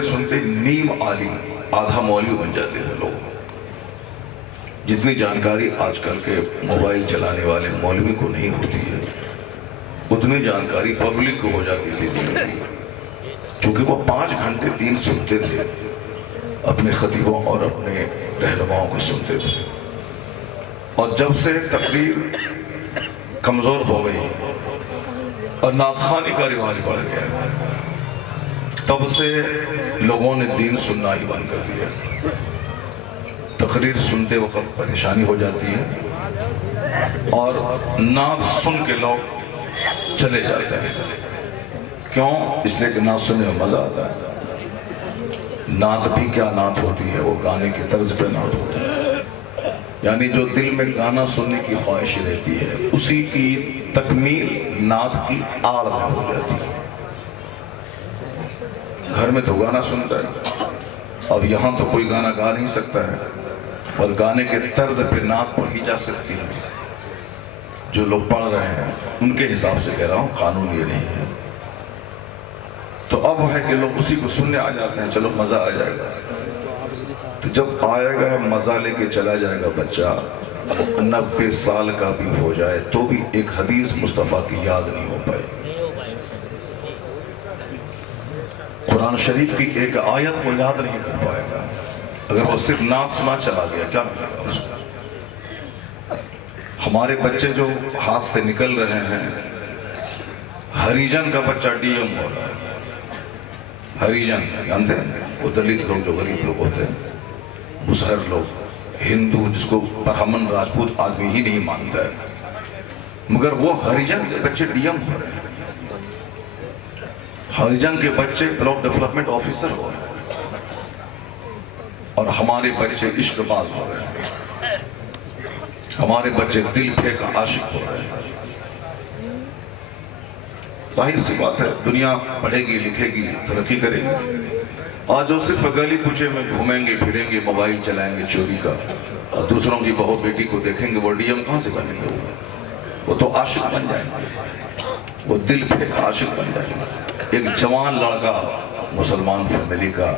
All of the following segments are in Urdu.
سنتے سنتے نیم عالم آدھا مولوی بن جاتے تھے لوگ. جتنی جانکاری آج کل کے موبائل چلانے والے مولوی کو نہیں ہوتی ہے اتنی جانکاری پبلک کو ہو جاتی تھی دین کی، کیونکہ وہ 5 گھنٹے دین سنتے تھے، اپنے خطیبوں اور اپنے رہنماؤں کو سنتے تھے. اور جب سے تقریر کمزور ہو گئی اور نعت خوانی کا رواج بڑھ گیا تب سے لوگوں نے دین سننا ہی بند کر دیا. تقریر سنتے وقت پریشانی ہو جاتی ہے اور نعت سن کے لوگ چلے جاتے ہیں. کیوں؟ اس لیے کہ نعت سننے میں مزہ آتا ہے. نعت بھی کیا نعت ہوتی ہے، وہ گانے کی طرز پہ نعت ہوتی ہے. یعنی جو دل میں گانا سننے کی خواہش رہتی ہے اسی کی تکمیل نعت کی آڑ میں ہو جاتی ہے. گھر میں تو گانا سنتا ہے، اب یہاں تو کوئی گانا گا نہیں سکتا ہے اور گانے کے طرز پہ نعت پڑھی جا سکتی ہے. جو لوگ پڑھ رہے ہیں ان کے حساب سے کہہ رہا ہوں، قانون یہ نہیں ہے. تو اب ہے کہ لوگ اسی کو سننے آ جاتے ہیں، چلو مزہ آ جائے گا. تو جب آئے گا مزہ لے کے چلا جائے گا بچہ، 90 سال کا بھی ہو جائے تو بھی ایک حدیث مصطفیٰ کی یاد نہیں ہو پائے. قرآن شریف کی ایک آیت کو یاد نہیں کر پائے گا. اگر وہ صرف نعت سنا چلا گیا کیا ملے گا اس کو؟ ہمارے بچے جو ہاتھ سے نکل رہے ہیں، ہریجن کا بچہ ڈی ایم ہو رہا ہے. ہریجن جانتے ہیں؟ وہ دلت لوگ جو غریب لوگ ہوتے ہیں، مسہر لوگ، ہندو جس کو برہمن راجپوت آدمی ہی نہیں مانتا ہے، مگر وہ ہریجن کے بچے ڈی ایم ہو رہے ہیں. ہریجن کے بچے بلاک ڈیولپمنٹ آفیسر ہو رہے ہیں اور ہمارے بچے عشق باز ہو رہے ہیں. ہمارے بچے دل پھینک عاشق ہو رہے ہیں. ظاہر سی بات ہے، دنیا پڑھے گی، لکھے گی، ترقی کرے گی. آج جو صرف گلی کوچے میں گھومیں گے پھریں گے، موبائل چلائیں گے چوری کا، اور دوسروں کی بہو بیٹی کو دیکھیں گے، وہ ڈی ایم کہاں سے بنیں گے؟ وہ تو عاشق بن جائیں گے، وہ دل پھینک عاشق بن جائیں گے. ایک جوان لڑکا مسلمان فیملی کا،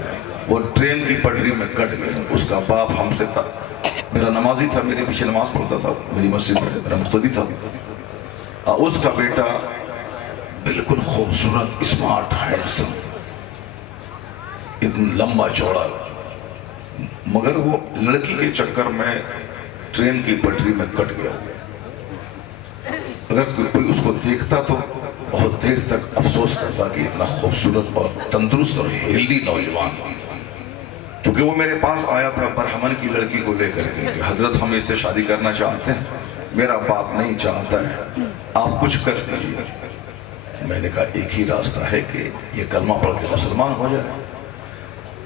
وہ ٹرین کی پٹری میں کٹ گیا. اس کا باپ ہم سے تھا، میرا نمازی تھا، میرے پیچھے نماز پڑھتا تھا میری مسجد میں، میرا مقتدی تھا. اس کا بیٹا بالکل خوبصورت، اسمارٹ، ہینڈسم، اتنا لمبا چوڑا، مگر وہ لڑکی کے چکر میں ٹرین کی پٹری میں کٹ گیا. اگر کوئی اس کو دیکھتا تو بہت دیر تک افسوس کرتا کہ اتنا خوبصورت اور تندرست اور ہیلدی نوجوان. کیونکہ وہ میرے پاس آیا تھا برہمن کی لڑکی کو لے کر کے کہ حضرت ہم اس سے شادی کرنا چاہتے ہیں، میرا باپ نہیں چاہتا ہے، آپ کچھ کر دیجیے. میں نے کہا ایک ہی راستہ ہے کہ یہ کلمہ پڑھ کے مسلمان ہو جائے،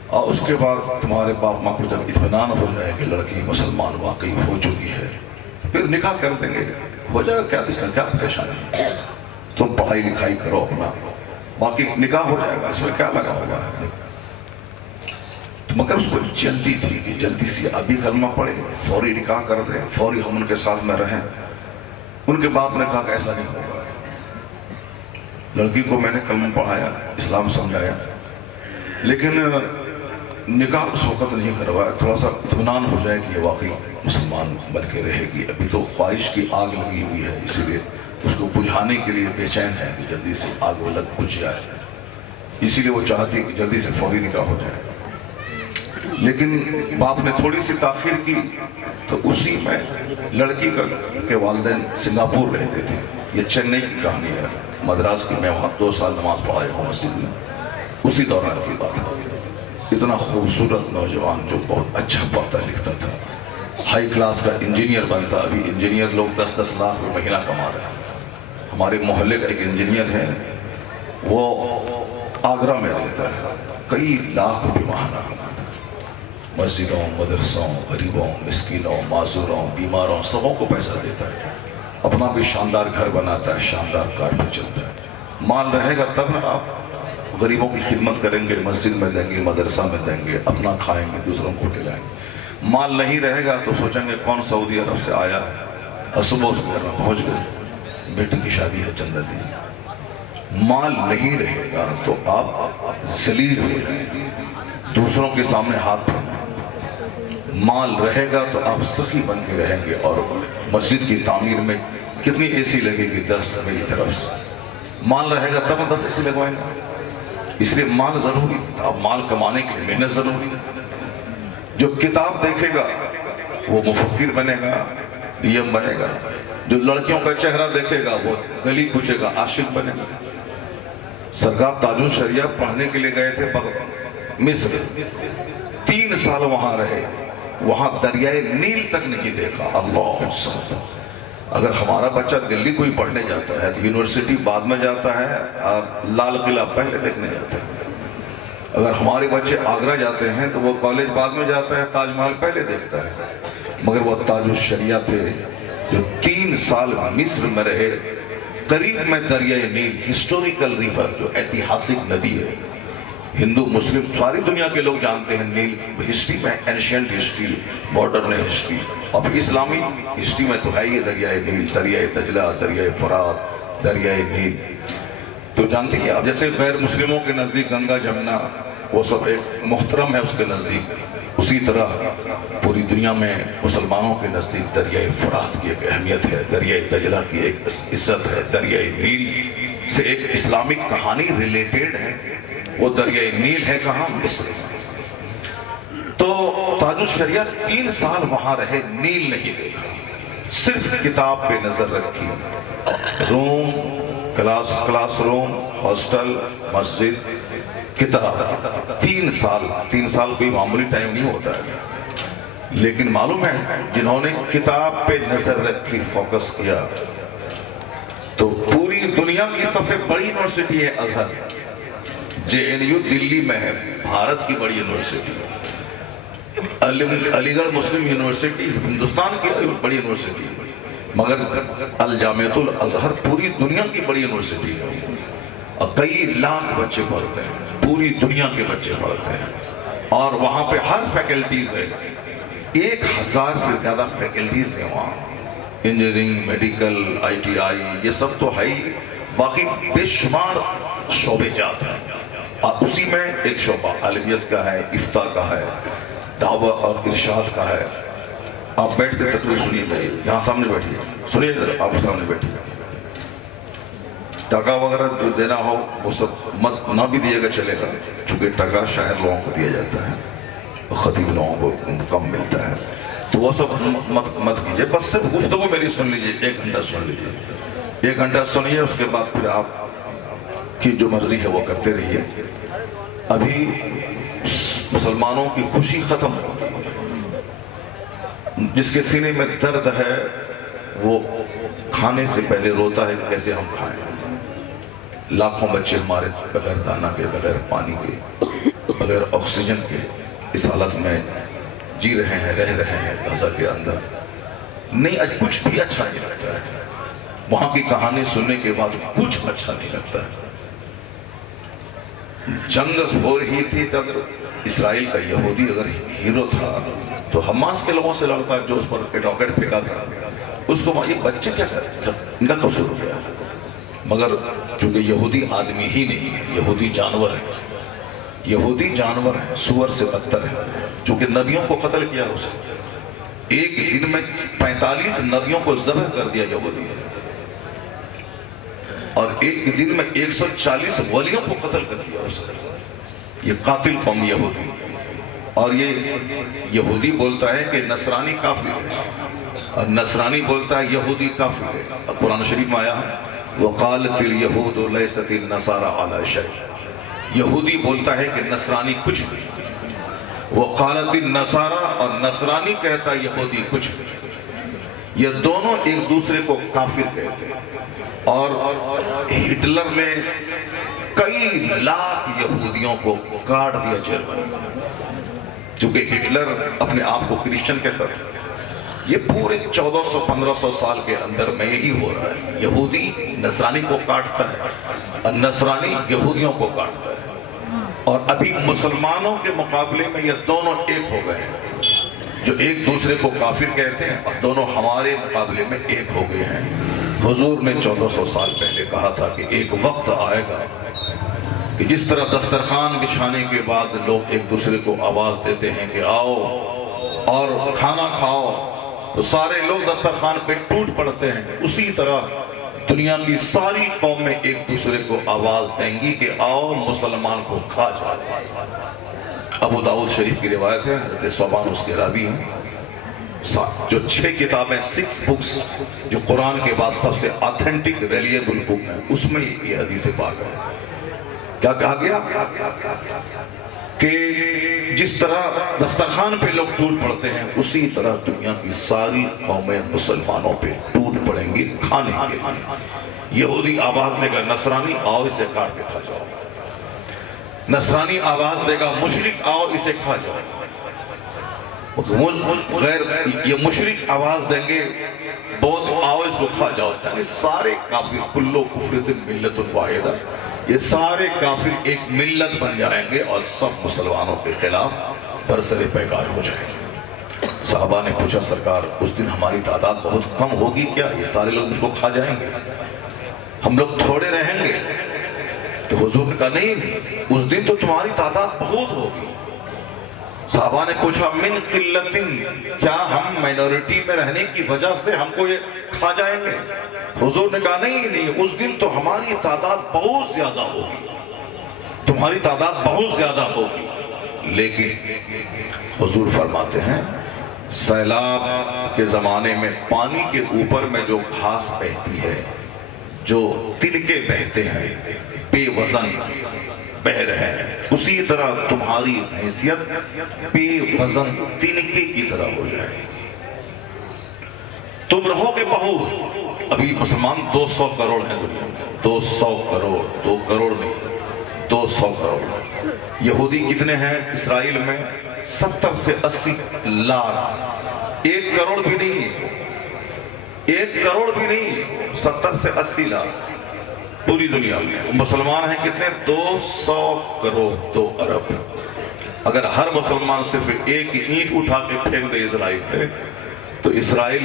اور اس کے بعد تمہارے باپ ماں کو جب اطمینان ہو جائے کہ لڑکی مسلمان واقعی ہو چکی ہے پھر نکاح کر دیں گے، ہو جائے گا. کیا دقت، کیا پریشانی ہے؟ تم پڑھائی لکھائی کرو اپنا، باقی نکاح ہو جائے گا، اس میں کیا لگا ہوگا. مگر اس کو جلدی تھی کہ جلدی سے ابھی کلمہ پڑھے، فوری نکاح کر دیں، فوری ہم ان کے ساتھ میں رہیں. ان کے باپ نے کہا کہ ایسا نہیں ہوگا. لڑکی کو میں نے کلمہ پڑھایا، اسلام سمجھایا، لیکن نکاح اس وقت نہیں کروایا. تھوڑا سا اطمینان ہو جائے کہ یہ واقعی مسلمان بن کے رہے گی. ابھی تو خواہش کی آگ لگی ہوئی ہے، اسی لیے اس کو بجھانے کے لیے بے چین ہے کہ جلدی سے آگ وہ لگ بجھ جائے. اسی لیے وہ چاہتی ہے کہ جلدی سے فوری نکاح ہو جائے. لیکن باپ نے تھوڑی سی تاخیر کی تو اسی میں لڑکی کے والدین سنگاپور رہتے تھے. یہ چنئی کی کہانی ہے، مدراس کی. میں وہاں 2 سال نماز پڑھایا ہوں مسجد میں، اسی دوران کی بات ہے. اتنا خوبصورت نوجوان جو بہت اچھا پڑھتا لکھتا تھا، ہائی کلاس کا انجینئر بنتا. ابھی انجینئر لوگ 10-10 لاکھ روپے مہینہ کما رہے ہیں. ہمارے محلے کا ایک انجینئر ہے، وہ آگرہ میں رہتا ہے، کئی لاکھ روپے ماہانہ کماتا ہے. مسجدوں، مدرسوں، غریبوں، مسکینوں، معذوروں، بیماروں، سبوں کو پیسہ دیتا ہے. اپنا بھی شاندار گھر بناتا ہے، شاندار کار پہ چلتا ہے. مال رہے گا تب نہ آپ غریبوں کی خدمت کریں گے، مسجد میں دیں گے، مدرسہ میں دیں گے، اپنا کھائیں گے، دوسروں کو کھلائیں گے. مال نہیں رہے گا تو سوچیں گے کون سعودی عرب سے آیا اور صبح اس گھر میں پہنچ گئے، بیٹی کی شادی ہے چندہ دن. مال نہیں رہے گا تو آپ ذلیل ہو جائیں گے. دوسروں کے سامنے ہاتھ پھیلانا، مال رہے گا تو آپ سخی بن کے رہیں گے، اور مسجد کی تعمیر میں کتنی اے سی لگے گی؟ 10 میری طرف سے۔ مال رہے گا تب 10 اے سی لگوائیں گے، اس لیے مال ضروری، اب مال کمانے کے لیے محنت ضروری ہے۔ جو کتاب دیکھے گا وہ مفکر بنے گا، یم بنے گا۔ جو لڑکیوں کا چہرہ دیکھے گا وہ گلی پوچھے گا، عاشق بنے گا۔ سرکار تاج الشریعہ پڑھنے کے لیے گئے تھے مصر، 3 سال وہاں رہے، وہاں دریائے نیل تک نہیں دیکھا۔ اللہ سبحانہ۔ اگر ہمارا بچہ دلی کوئی پڑھنے جاتا ہے تو یونیورسٹی بعد میں جاتا ہے اور لال قلعہ پہلے دیکھنے جاتا ہے۔ اگر ہمارے بچے آگرہ جاتے ہیں تو وہ کالج بعد میں جاتا ہے، تاج محل پہلے دیکھتا ہے۔ مگر وہ تاج الشریعہ تھے جو 3 سال مصر میں رہے، قریب میں دریائے نیل، ہسٹوریکل ریور، جو ایتہاسک ندی ہے، ہندو مسلم ساری دنیا کے لوگ جانتے ہیں نیل ہسٹری میں، اینشینٹ ہسٹری، ماڈرن ہسٹری، اور اسلامی ہسٹری میں تو ہے یہ دریائے نیل، دریائے دجلہ، دریائے فرات، دریائے نیل۔ تو جانتے ہیں آپ، جیسے غیر مسلموں کے نزدیک گنگا جمنا وہ سب ایک محترم ہے اس کے نزدیک، اسی طرح پوری دنیا میں مسلمانوں کے نزدیک دریائے فرات کی ایک اہمیت ہے، دریائے دجلہ کی ایک عزت ہے، دریائے نیل سے ایک اسلامک کہانی ریلیٹڈ ہے۔ وہ دریائے نیل ہے کہاں؟ مصر۔ تو تاج الشریعہ 3 سال وہاں رہے، نیل نہیں دیکھا، صرف کتاب پہ نظر رکھی۔ روم، کلاس روم، ہاسٹل، مسجد، کتاب، 3 سال کوئی معمولی ٹائم نہیں ہوتا ہے۔ لیکن معلوم ہے جنہوں نے کتاب پہ نظر رکھی، فوکس کیا، تو پوری دنیا کی سب سے بڑی یونیورسٹی ہے ازہر، JNU دلی میں ہے، بھارت کی بڑی یونیورسٹی۔ علی گڑھ مسلم یونیورسٹی ہندوستان کی بڑی یونیورسٹی، مگر الجامعۃ الازہر پوری دنیا کی بڑی یونیورسٹی ہے، اور کئی لاکھ بچے پڑھتے ہیں، پوری دنیا کے بچے پڑھتے ہیں، اور وہاں پہ ہر فیکلٹیز ہے، 1000 سے زیادہ فیکلٹیز ہیں وہاں، انجینئرنگ، میڈیکل، ITI، یہ سب تو ہے ہی، باقی بے شمار شعبے جات ہیں، اور اسی میں ایک شعبہ عالمیت کا ہے، افتاء کا ہے، دعوت اور ارشاد کا ہے۔ آپ بیٹھ کے تقریر سنیے بھائی، یہاں سامنے بیٹھیے، سنیے ادھر، آپ سامنے بیٹھیے۔ ٹکا وغیرہ جو دینا ہو وہ سب مت نہ بھی دیے گا چلے گا، چونکہ ٹکا شاعر لوگوں کو دیا جاتا ہے، خطیب لوگوں کو کم ملتا ہے، تو وہ سب مت کیجیے، بس صرف گفتگو میری سن لیجیے، 1 گھنٹہ سن لیجیے، 1 گھنٹہ سنیے، اس کے بعد پھر آپ کی جو مرضی ہے وہ کرتے رہیے۔ ابھی مسلمانوں کی خوشی ختم ہو، جس کے سینے میں درد ہے وہ کھانے سے پہلے روتا ہے کہ کیسے ہم کھائیں۔ لاکھوں بچے ہمارے بغیر دانا کے، بغیر پانی کے، بغیر آکسیجن کے اس حالت میں جی رہے ہیں، رہ رہے ہیں غزہ کے اندر۔ نہیں، آج کچھ بھی اچھا نہیں لگتا ہے، وہاں کی کہانی سننے کے بعد کچھ اچھا نہیں لگتا ہے۔ جنگ ہو رہی تھی تب اسرائیل کا یہودی اگر ہیرو تھا تو حماس کے لوگوں سے لڑتا، جو اس پر راکٹ پھینکا تھا، اس کو یہ بچے کیا کرتے، ان کا قصور ہو گیا۔ مگر چونکہ یہودی آدمی ہی نہیں ہے، یہودی جانور ہے، یہودی جانور ہے، سور سے بدتر ہے، چونکہ نبیوں کو قتل کیا اس نے، ایک دن میں 45 نبیوں کو ذبح کر دیا یہودی ہے، اور ایک دن میں 140 ولیوں کو قتل کر دیا اس نے۔ یہ قاتل قوم یہودی، اور یہ یہودی بولتا ہے کہ نصرانی کافر ہے، اور نصرانی بولتا ہے یہودی کافر ہے۔ اور قرآن شریف میں آیا وَقَالَتِ الْيَهُودُ لَيْسَتِ النَّصَارَى عَلَى شَيْءٍ، یہودی بولتا ہے کہ نصرانی کچھ بھی، وَقَالَتِ النَّصَارَى، اور نصرانی کہتا ہے یہودی کچھ بھی، یہ دونوں ایک دوسرے کو کافر کہتے ہیں۔ اور ہٹلر نے کئی لاکھ یہودیوں کو کاٹ دیا جیل میں، چونکہ ہٹلر اپنے آپ کو کرسچن کہتا تھا۔ یہ پورے 1400-1500 سال کے اندر میں یہی ہو رہا ہے، یہودی نصرانی کو کاٹتا ہے اور نصرانی یہودیوں کو کاٹتا ہے، اور ابھی مسلمانوں کے مقابلے میں یہ دونوں ایک ہو گئے ہیں، جو ایک دوسرے کو کافر کہتے ہیں، اور دونوں ہمارے مقابلے میں ایک ہو گئے ہیں۔ حضور نے 1400 سال پہلے کہا تھا کہ ایک وقت آئے گا کہ جس طرح دسترخوان بچھانے کے بعد لوگ ایک دوسرے کو آواز دیتے ہیں کہ آؤ اور کھانا کھاؤ، تو سارے لوگ دسترخوان پہ ٹوٹ پڑتے ہیں، اسی طرح دنیا کی ساری قومیں ایک دوسرے کو آواز دیں گی کہ آؤ مسلمان کو کھا جاؤ۔ ابو داؤد شریف کی روایت ہے، حضرت ثوبان اس کے راوی ہیں، جو 6 کتابیں 6 بکس جو قرآن کے بعد سب سے آتھینٹک ریلیبل بک ہیں، اس میں یہ حدیث پاک ہے۔ کیا کہا گیا کہ جس طرح دسترخوان پہ لوگ ٹوٹ پڑتے ہیں، اسی طرح دنیا کی ساری قومیں مسلمانوں پہ ٹوٹ پڑیں گی کھانے کے لیے۔ یہودی آواز دے گا نصرانی آؤ اسے کاٹ کے کھا جاؤ، نصرانی آواز دے گا مشرک آؤ اسے کھا جاؤ، غیر یہ مشرک آواز دیں گے بہت آؤ اس کو کھا جاؤ، یعنی سارے کافر کلو کفرت ملت واحدہ، یہ سارے کافر ایک ملت بن جائیں گے اور سب مسلمانوں کے خلاف برسر پیکار ہو جائیں گے۔ صحابہ نے پوچھا سرکار اس دن ہماری تعداد بہت کم ہوگی کیا؟ یہ سارے لوگ مجھ کو کھا جائیں گے، ہم لوگ تھوڑے رہیں گے؟ تو حضور نے کہا نہیں، اس دن تو تمہاری تعداد بہت ہوگی۔ صحابہ نے پوچھا من قلتن، کیا ہم مائنورٹی میں رہنے کی وجہ سے ہم کو یہ کھا جائیں گے؟ حضور نے کہا نہیں، اس دن تو ہماری تعداد بہت زیادہ ہوگی، تمہاری تعداد بہت زیادہ ہوگی۔ لیکن حضور فرماتے ہیں سیلاب کے زمانے میں پانی کے اوپر میں جو گھاس بہتی ہے، جو تنکے بہتے ہیں، بے وزن بہ رہے ہیں، اسی طرح تمہاری حیثیت بے وزن تنکے کی طرح ہو جائے گی، تم رہو گے بہت۔ ابھی مسلمان 200 کروڑ ہیں دنیا میں، 200 کروڑ، 2 کروڑ نہیں، 200 کروڑ۔ یہودی کتنے ہیں اسرائیل میں؟ 70 سے 80 لاکھ، 1 کروڑ بھی نہیں ہے، 1 کروڑ بھی نہیں، 70 سے 80 لاکھ پوری دنیا میں۔ مسلمان ہیں کتنے؟ 200 کروڑ، 2 ارب۔ اگر ہر مسلمان صرف ایک اینٹ اٹھا کے پھینک دے اسرائیل پہ تو اسرائیل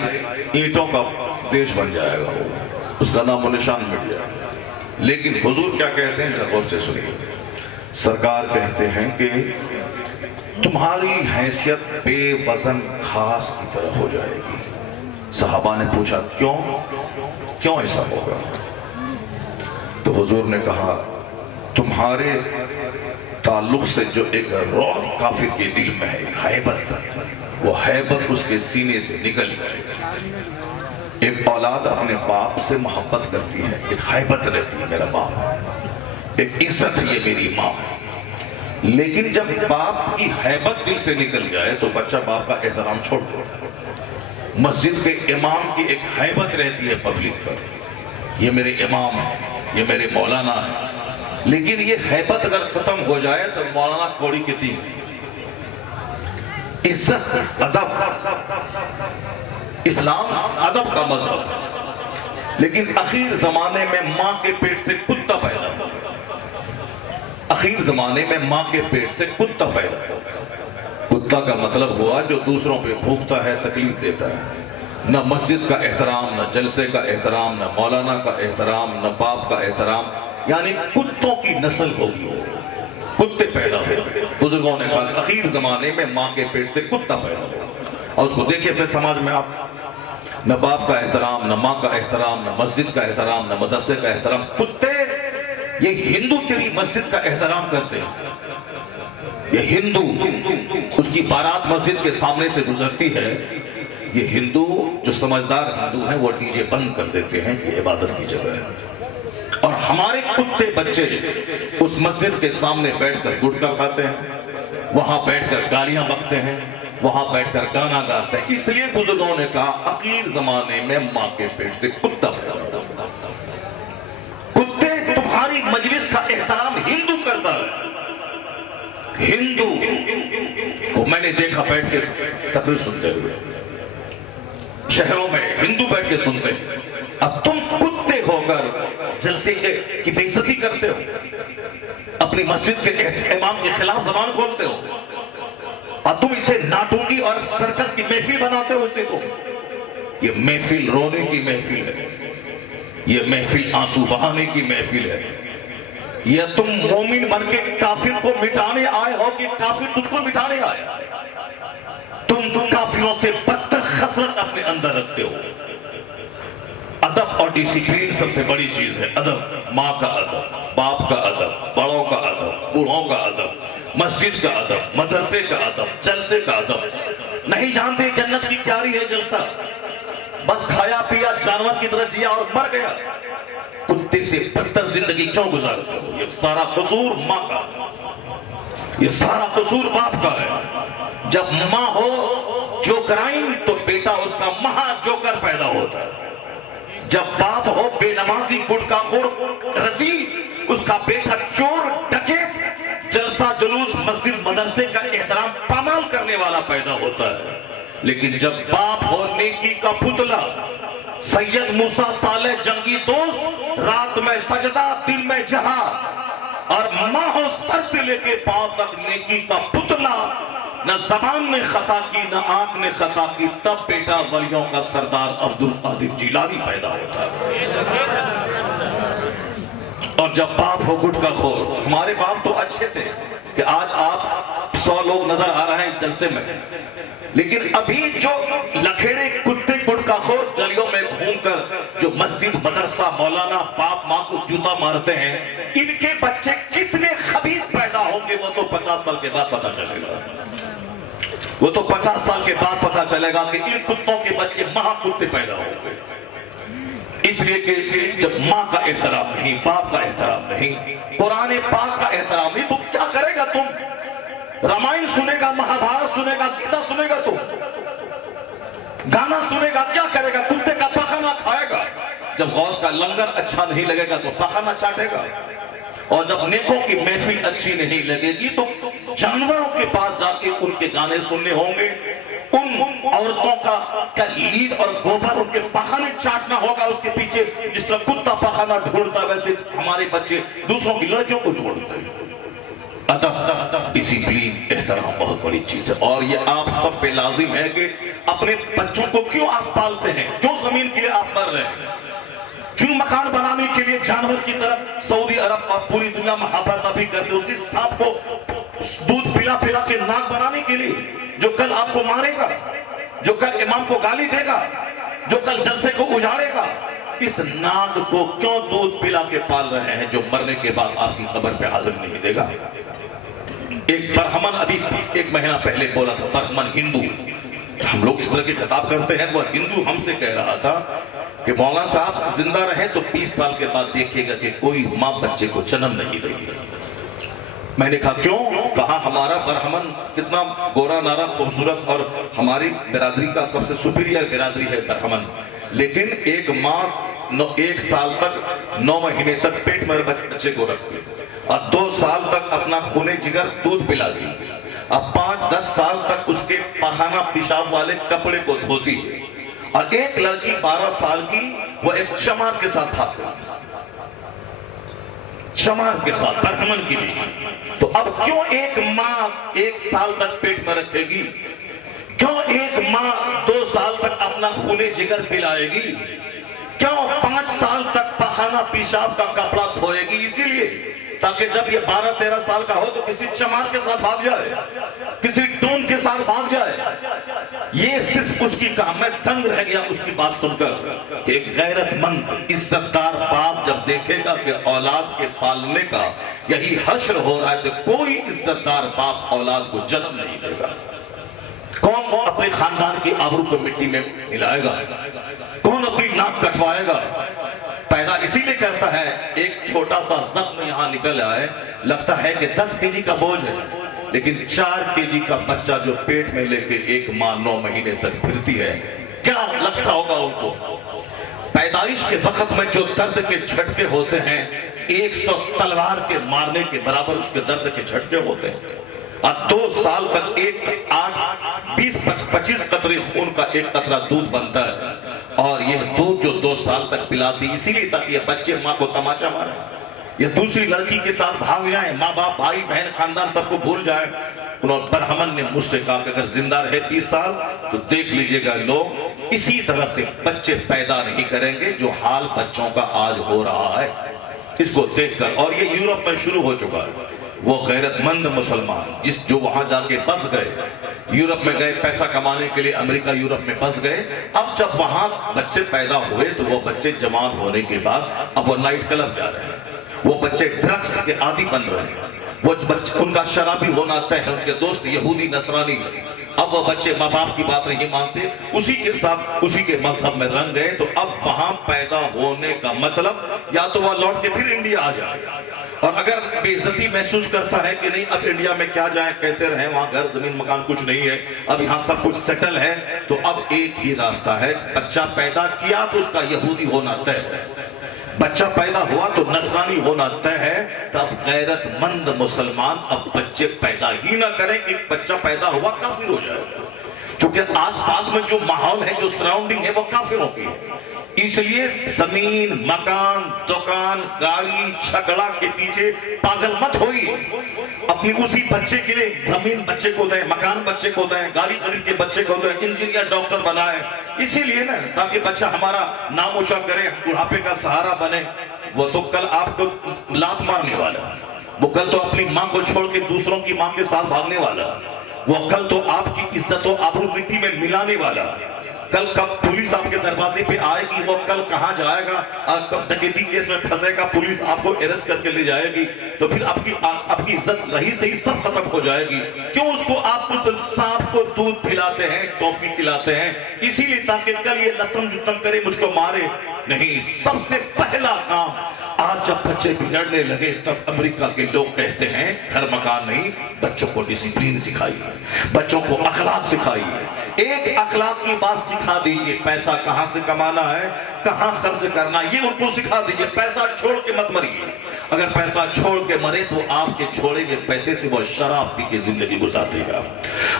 اینٹوں کا دیش بن جائے گا، اس کا نام و نشان مٹ جائے گا۔ لیکن حضور کیا کہتے ہیں؟ غور سے سنیے، سرکار کہتے ہیں کہ تمہاری حیثیت بے وزن گھاس کی طرح ہو جائے گی۔ صحابہ نے پوچھا کیوں ایسا ہوگا؟ تو حضور نے کہا تمہارے تعلق سے جو ایک روح کافر کے دل میں ہے، ہیبت، وہ ہیبت اس کے سینے سے نکل جائے گی۔ ایک اولاد اپنے باپ سے محبت کرتی ہے، ایک ہیبت رہتی ہے میرا باپ، ایک عزت ہے یہ میری ماں ہے۔ لیکن جب باپ کی ہیبت دل سے نکل جائے تو بچہ باپ کا احترام چھوڑ دیتا ہے۔ مسجد کے امام کی ایک ہیبت رہتی ہے پبلک پر، یہ میرے امام ہیں، یہ میرے مولانا ہیں، لیکن یہ ہیبت اگر ختم ہو جائے تو مولانا کوڑی کی تھی۔ عزت، ادب، اسلام ادب کا مذہب، لیکن اخیر زمانے میں ماں کے پیٹ سے کتا پیدا ہو، اخیر زمانے میں ماں کے پیٹ سے کتا پیدا ہو۔ کتا کا مطلب ہوا جو دوسروں پہ بھوکتا ہے، تکلیف دیتا ہے، نہ مسجد کا احترام، نہ جلسے کا احترام، نہ مولانا کا احترام، نہ باپ کا احترام، یعنی کتوں کی نسل ہوگی، کتے پیدا ہو۔ بزرگوں نے کہا اخیر زمانے میں ماں کے پیٹ سے کتا پیدا ہو، اور اس کو دیکھیں اپنے سماج میں آپ، نہ باپ کا احترام، نہ ماں کا احترام، نہ مسجد کا احترام، نہ مدرسے کا احترام۔ کتے، یہ ہندو تیری مسجد کا احترام کرتے ہیں، یہ ہندو اس کی بارات مسجد کے سامنے سے گزرتی ہے، یہ ہندو جو سمجھدار ہندو ہیں وہ ڈی جے بند کر دیتے ہیں، یہ عبادت کی جگہ ہے۔ اور ہمارے کتے بچے اس مسجد کے سامنے بیٹھ کر گٹکا کھاتے ہیں، وہاں بیٹھ کر گالیاں بکتے ہیں، وہاں بیٹھ کر گانا گاتے ہیں۔ اس لیے بزرگوں نے کہا اخیر زمانے میں ماں کے پیٹ سے کتا پیدا ہوگا۔ کتے تمہاری مجلس کا احترام ہندو کرتا ہے، ہندو کو میں نے دیکھا بیٹھ کے تقریر سنتے ہوئے، شہروں میں ہندو بیٹھ کے سنتے ہیں، اب تم کتے ہو کر جلسے کی بے عزتی کرتے ہو، اپنی مسجد کے امام کے خلاف زبان کھولتے ہو، اور تم اسے ناٹوگی اور سرکس کی محفل بناتے ہو اسے کو۔ یہ محفل رونے کی محفل ہے، یہ محفل آنسو بہانے کی محفل ہے، یہ تم مومن بن کے کافر کو مٹانے آئے ہو کہ کافر تجھ کو مٹانے آئے؟ تم کافروں سے بدتر خصلت اپنے اندر رکھتے ہو۔ ادب اور ڈسپلین سب سے بڑی چیز ہے۔ ادب، ماں کا ادب، باپ کا ادب، بڑوں کا ادب، بوڑھوں کا ادب، مسجد کا ادب، مدرسے کا ادب، جلسے کا ادب۔ نہیں جانتے جنت کی کیاری ہے جلسہ، بس کھایا پیا جانور کی طرح جیا اور مر گیا۔ کتے سے بدتر زندگی کیوں گزارتے ہو؟ یہ سارا قصور ماں کا، یہ سارا قصور باپ کا ہے۔ جب ماں ہو جوکرائن تو بیٹا اس کا مہا جوکر پیدا ہوتا ہے۔ جب باپ ہو بے نمازی گٹکا خور رزیل، اس کا بیٹا چور ڈکیت جلسہ جلوس مسجد مدرسے کا احترام پامال کرنے والا پیدا ہوتا ہے۔ لیکن جب باپ ہو نیکی کا پتلا، سید موسیٰ صالح جنگی دوست، رات میں سجدہ دن میں جہاد، اور ماں ہو سر سے لے کے پاؤں تک نیکی کا پتلا، نہ زبان نے خطا کی نہ آنکھ نے خطا کی، تب بیٹا ولیوں کا سردار عبدالقادر جیلانی پیدا ہوتا ہے۔ اور جب باپ ہو گٹکا خور، ہمارے باپ تو اچھے تھے کہ آج آپ 100 لوگ نظر آ رہے ہیں جلسے میں، لیکن ابھی جو لکھیڑے کتے گٹکا خور گلیوں میں گھوم کر جو مسجد مدرسہ مولانا باپ ماں کو جوتا مارتے ہیں، ان کے بچے کتنے خبیث پیدا ہوں گے وہ تو 50 سال کے بعد پتہ چلے گا۔ وہ تو 50 سال کے بعد پتہ چلے گا کہ ان کتوں کے بچے مہا کتے پیدا ہوں گے۔ اس لیے کہ جب ماں کا احترام نہیں، باپ کا احترام نہیں، قرآن پاک کا احترام نہیں، تو کیا کرے گا تم؟ رامائن سنے گا، مہابھارت سنے گا، گیتا سنے گا، تم گانا سنے گا، کیا کرے گا؟ کتے کا پخانہ کھائے گا۔ جب غوث کا لنگر اچھا نہیں لگے گا تو پخانہ چاٹے گا، اور جب نیکوں کی محفل اچھی نہیں لگے گی تو جانوروں کے پاس جا کے ان کے گانے سننے ہوں گے، ان عورتوں کا لیڈ اور گوبر ان کے پخانے چاٹنا ہوگا اس کے پیچھے، جس طرح کتا پخانہ ڈھونڈتا ویسے ہمارے بچے دوسروں کی لڑکیوں کو ڈھونڈتے ہیں۔ ادب، ڈسپلین، احترام بہت بڑی چیز ہے، اور یہ آپ سب پہ لازم ہے کہ اپنے بچوں کو کیوں آپ پالتے ہیں، کیوں زمین کے لیے آپ مر رہے ہیں، کیوں مکان بنانے کے لیے جانور کی طرف سعودی عرب اور پوری دنیا میں ہاپر کرتے، اسی سانپ کو دودھ پلا پلا کے ناک بنانے کے لیے، جو کل آپ کو مارے گا، جو کل امام کو گالی دے گا، جو کل جلسے کو اجاڑے گا۔ اس ناک کو کیوں دودھ پلا کے پال رہے ہیں جو مرنے کے بعد آپ کی قبر پہ حاضر نہیں دے گا؟ ایک برہمن ابھی 1 مہینہ پہلے بولا تھا، برہمن ہندو، ہم لوگ اس طرح کی خطاب کرتے ہیں، وہ ہندو ہم سے کہہ رہا تھا کہ مولانا صاحب زندہ رہے تو 20 سال کے بعد دیکھیے گا کہ کوئی ماں بچے کو جنم نہیں دے گی۔ میں نے کہا کیوں؟ کہا ہمارا برہمن کتنا گورا نارا خوبصورت اور ہماری برادری کا سب سے سپیریئر برادری ہے برہمن، لیکن ایک ماں 1 سال تک 9 مہینے تک پیٹ میں بچے کو رکھتی اور 2 سال تک اپنا خون جگر دودھ پلاتی، اب 5-10 سال تک اس کے پخانہ پیشاب والے کپڑے کو دھوتی ہے، اور ایک لڑکی 12 سال کی وہ ایک چمار کے ساتھ بھاگتی، چمار کے ساتھ برہمن کی بھی۔ تو اب کیوں ایک ماں 1 سال تک پیٹ میں رکھے گی؟ کیوں ایک ماں 2 سال تک اپنا خون جگر پلائے گی؟ کیوں 5 سال تک پخانہ پیشاب کا کپڑا دھوئے گی؟ اسی لیے تاکہ جب یہ 12-13 سال کا ہو تو کسی چمار کے ساتھ بھاگ جائے، کسی ڈون کے ساتھ بھاگ جائے۔ یہ صرف اس کی کہا، میں دنگ رہ گیا اس کی بات سن کر کہ ایک غیرت مند عزت دار باپ جب دیکھے گا کہ اولاد کے پالنے کا یہی حشر ہو رہا ہے تو کوئی عزت دار باپ اولاد کو جنم نہیں دے گا۔ کون اپنے خاندان کی آبرو کو مٹی میں ملائے گا؟ کون اپنی ناک کٹوائے گا؟ پیدا اسی لیے کرتا ہے، ایک چھوٹا سا زخم یہاں نکل آئے، لگتا ہے کہ 10 کیجی کا بوجھ ہے، لیکن 4 کیجی کا بچہ جو پیٹ میں لے کے ایک ماں 9 مہینے تک پھرتی ہے، کیا لگتا ہوگا ان کو؟ پیدائش کے وقت میں جو درد کے جھٹکے ہوتے ہیں 100 تلوار کے مارنے کے برابر اس کے درد کے جھٹکے ہوتے ہیں، اور 2 سال تک 20-25 قطرے خون کا 1 قطرہ دودھ بنتا ہے، اور یہ دودھ جو 2 سال تک پلاتی اسی لیے تاکہ یہ بچے ماں کو تماچا مارے، یہ دوسری لڑکی کے ساتھ بھاگ جائیں، ماں باپ بھائی بہن خاندان سب کو بھول جائے۔ برہمن نے مجھ سے کہا کہ اگر زندہ رہے 30 سال تو دیکھ لیجئے گا لوگ اسی طرح سے بچے پیدا نہیں کریں گے جو حال بچوں کا آج ہو رہا ہے۔ اس کو دیکھ کر، اور یہ یورپ میں شروع ہو چکا ہے، وہ غیرت مند مسلمان جو وہاں جا کے بس گئے، یورپ میں گئے پیسہ کمانے کے لیے، امریکہ یورپ میں بس گئے، اب جب وہاں بچے پیدا ہوئے تو وہ بچے جوان ہونے کے بعد اب وہ نائٹ کلب جا رہے ہیں، وہ بچے ڈرگس کے عادی بن رہے ہیں، وہ بچے ان کا شرابی ہونا طے ہے، ان کے دوست یہودی نصرانی ہیں، اب وہ بچے ماں باپ کی بات نہیں مانتے، اسی کے ساتھ اسی کے مذہب میں رنگ گئے، تو اب وہاں پیدا ہونے کا مطلب یا تو وہ لوٹ کے پھر انڈیا آ جائے، اور اگر بے عزتی محسوس کرتا ہے کہ نہیں اب انڈیا میں کیا جائیں کیسے رہیں، وہاں گھر زمین مکان کچھ نہیں ہے، اب یہاں سب کچھ سیٹل ہے، تو اب ایک ہی راستہ ہے، بچہ پیدا کیا تو اس کا یہودی ہونا طے ہے، بچہ پیدا ہوا تو نصرانی ہونا طے ہے، تو اب غیرت مند مسلمان اب بچے پیدا ہی نہ کریں کہ بچہ پیدا ہوا کافر ہو جائے گا، چونکہ آس پاس میں جو ماحول ہے، جو سراؤنڈنگ ہے، وہ کافروں کی ہے، اس لیے زمین مکان دکان گاڑی جھگڑا کے پیچھے پاگل مت ہوئی، اپنی اسی بچے کے لیے زمین بچے کو دیں، مکان بچے کو دیں، گاڑی خرید کے بچے کو دیں، انجینئر ڈاکٹر بنائیں، اسی لیے نا تاکہ بچہ ہمارا نام اونچا کرے، بڑھاپے کا سہارا بنے، وہ تو کل آپ کو لات مارنے والا ہے، وہ کل تو اپنی ماں کو چھوڑ کے دوسروں کی ماں کے ساتھ بھاگنے والا ہے، وہ کل تو آپ کی عزت و آبرو مٹی میں ملانے والا ہے، کل کب پولیس آپ کے دروازے پہ آئے گی، وہ کل کہاں جائے گا، کب ڈکیتی کیس میں پھنسے گا، پولیس آپ کو اریسٹ کر کے لے جائے گی، تو پھر آپ کی عزت رہی سے ہی سب ختم ہو جائے گی، کیوں اس کو آپ سانپ کو دودھ پلاتے ہیں، ٹافی کھلاتے ہیں، اسی لیے تاکہ کل یہ لتم جتم کرے مجھ کو مارے نہیں، سب سے پہلا کام آج جب بچے بگڑنے لگے تب امریکہ کے لوگ کہتے ہیں گھر مکان نہیں، بچوں کو ڈسپلین سکھائیے، بچوں کو اخلاق سکھائیے، ایک اخلاق کی بات سکھا دیجئے، پیسہ کہاں سے کمانا ہے، کہاں خرچ کرنا، یہ ان کو سکھا دیجئے، پیسہ چھوڑ کے مت مریے، اگر پیسہ چھوڑ کے مرے تو آپ کے چھوڑے گے پیسے سے وہ شراب پی کے زندگی گزارے گا،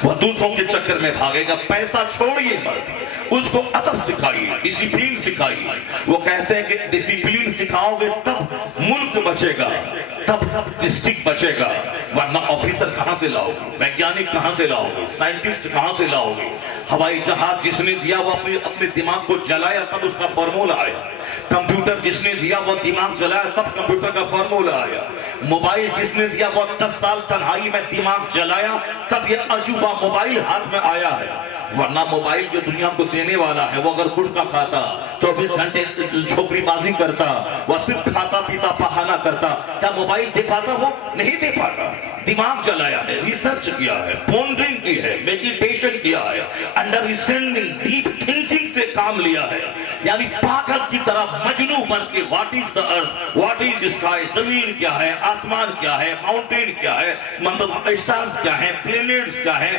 وہ دوسروں کے چکر میں بھاگے گا، پیسہ چھوڑیے مت، اس کو ادب سکھائیے، ڈسپلین سکھائیے، وہ کہتے ہیں کہ ڈسپلین سکھاؤ گے تب ملک بچے گا، تب ڈسٹرکٹ بچے گا، ورنہ آفیسر کہاں سے لاؤ گے، ویگیانک کہاں سے لاؤ گے، سائنٹسٹ کہاں سے لاؤ گے، ہوائی جہاز جس نے دیا وہ اپنے دماغ کو جلایا تب اس کا فارمولہ آیا، کمپیوٹر جس نے دیا وہ دماغ جلایا تب کمپیوٹر کا فارمولہ آیا، موبائل جس نے دیا وہ 10 سال تنہائی میں دماغ جلایا تب یہ عجوبہ موبائل ہاتھ میں آیا ہے، ورنہ موبائل جو دنیا کو دینے والا ہے وہ اگر گٹکا کھاتا 24 گھنٹے چھوکری بازی کرتا، وہ صرف کھاتا پیتا پخانا کرتا، کیا موبائل دے پاتا؟ وہ نہیں دے پاتا، دماغ جلایا ہے، ریسرچ کیا ہے، پونڈرنگ کی ہے، میڈیٹیشن کیا ہے، انڈرسٹینڈنگ ڈیپ تھنکنگ سے کام لیا ہے، یعنی پاگل کی طرح مجنوں بن کے what is the earth, what is sky, زمین کیا ہے، آسمان کیا ہے، ماؤنٹین کیا ہے، اسٹارز کیا ہے، پلینٹس کیا ہے،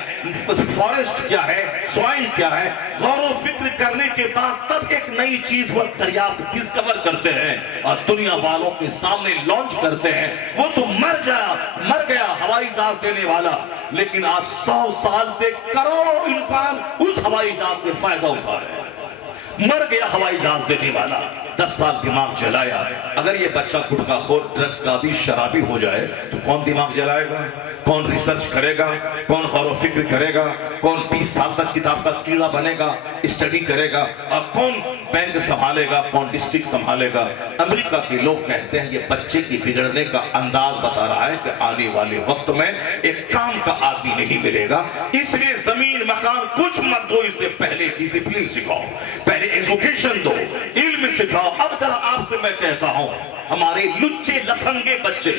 فارسٹ کیا ہے، سوائل کیا ہے، غور و فکر کرنے کے بعد تب ایک نئی چیز وہ دریافت ڈسکور کرتے ہیں اور دنیا والوں کے سامنے لانچ کرتے ہیں، وہ تو مر گیا ہوائی جہاز دینے والا، لیکن آج 100 سال سے کروڑوں انسان اس ہوائی جہاز سے فائدہ اٹھا رہے ہیں، مر گیا ہوائی جہاز دینے والا، 10 سال دماغ جلایا، اگر یہ بچہ گٹکا خور ڈرگس کا عادی شرابی ہو جائے تو کون دماغ جلائے گا، کون ریسرچ کرے گا، کون غور و فکر کرے گا، کون 20 سال تک کتاب کا کیڑا بنے گا، اسٹڈی کرے گا، اور کون بینک سنبھالے گا، کون ڈسٹرکٹ سنبھالے گا؟ امریکہ کے لوگ کہتے ہیں یہ بچے کی بگڑنے کا انداز بتا رہا ہے کہ آنے والے وقت میں ایک کام کا آدمی نہیں ملے گا، اس لیے زمین مکان کچھ مت دو، اس سے پہلے ڈسپلین سکھاؤ، پہلے ایجوکیشن دو، علم سکھاؤ۔ اب ذرا آپ سے میں کہتا ہوں، ہمارے لچے لفنگے بچے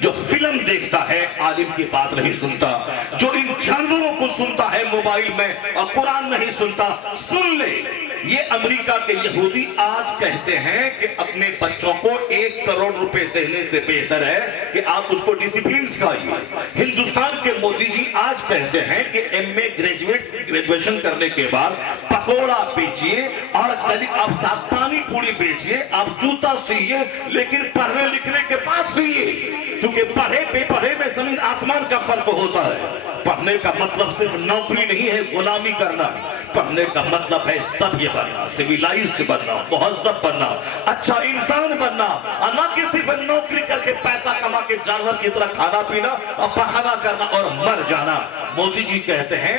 جو فلم دیکھتا ہے عالم کی بات نہیں سنتا، جو ان جانوروں کو سنتا ہے موبائل میں اور قرآن نہیں سنتا، سن لے، یہ امریکہ کے یہودی آج کہتے ہیں کہ اپنے بچوں کو 1 کروڑ روپے دینے سے بہتر ہے کہ آپ اس کو ڈسپلین سکھائیے۔ ہندوستان کے مودی جی آج کہتے ہیں کہ ایم اے گریجویشن کرنے کے بعد پکوڑا بیچیے اور آپ ساتھ پانی پوری بیچیے، آپ جوتا سیئے، لیکن پڑھنے لکھنے کے پاس سیئے، کیونکہ پڑھے بے پڑھے میں زمین آسمان کا فرق ہوتا ہے۔ پڑھنے کا مطلب صرف نوکری نہیں ہے، غلامی کرنا، پڑھنے کا مطلب ہے سبھی بننا، سویلائزڈ بننا، مہذب بننا، اچھا انسان بننا، اور نہ کہ صرف نوکری کر کے پیسہ کما کے جانور کی طرح کھانا پینا اور پخانا کرنا اور مر جانا۔ مودی جی کہتے ہیں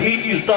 he is the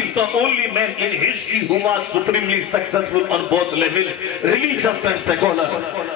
is the only man in history who was supremely successful on both levels, religious and secular?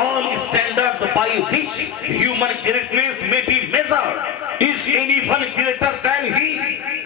all standards by which human greatness may be measured is anyone greater than he?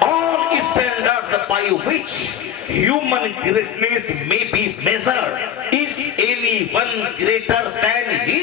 All standards by which human greatness may be measured is anyone greater than he?